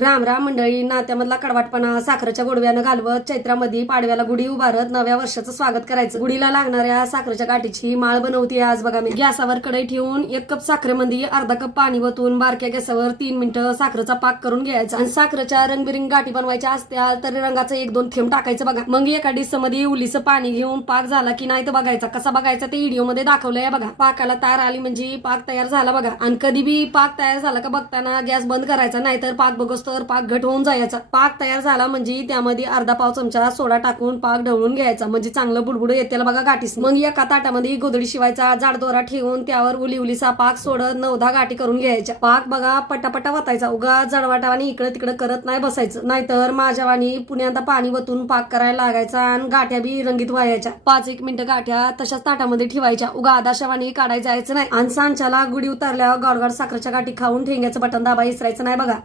राम राम मंडळी नात्यामधला कडवाटपणा साखरेच्या गोडव्यानं घालवत चैत्रामध्ये पाडव्याला गुढी उभारत नव्या वर्षाचं स्वागत करायचं. गुढीला लागणाऱ्या साखरेच्या गाठीची माळ बनवते आज बघा मी. गॅसावर कढई ठेवून एक कप साखरेमध्ये अर्धा कप पाणी वतून बारक्या गॅसावर तीन मिनिटं साखरेचा पाक करून घ्यायचा. आणि साखरेच्या रंगबिरंग गाठी बनवायच्या असत्या तर रंगाचं एक दोन थेंब टाकायचं बघा. मग एका डिस्समध्ये उलीचं पाणी घेऊन पाक झाला की नाही तर बघायचा. कसा बघायचा ते व्हिडिओमध्ये दाखवलंय बघा. पाकाला तार आली म्हणजे पाक तयार झाला बघा. आणि कधी बी पाक तयार झाला का बघताना गॅस बंद करायचा नाहीतर पाक बघस तर पाक घट होऊन जायचा. पाक तयार झाला म्हणजे त्यामध्ये अर्धा पाव चमचा सोडा टाकून पाक ढवळून घ्यायचा. म्हणजे चांगलं बुडबुड येते बघा गाठीस मग एका ताटामध्ये गोधडी शिवायचा. जाड दोरा ठेवून त्यावर उली उलीचा पाक सोडत नवदा गाठी करून घ्यायच्या. पाक बघा पटापटा वतायचा. उगा जडवाटावानी इकडे तिकडे करत नाही बसायचं. नाहीतर माझ्यावानी पुण्यांदा पाणी वतून पाक करायला लागायचा आणि गाठ्या बी रंगीत व्हायच्या. पाच एक मिनिटं गाठ्या तशाच ताटामध्ये ठेवायच्या. उगा आदाशावानी काढायला जायचं नाही. आणि सांच्याला गुढी उतरल्यावर गाडगाड साखरेच्या गाठी खाऊन ठेंग्याचं बटन दाबा इसरायचं नाही बघा.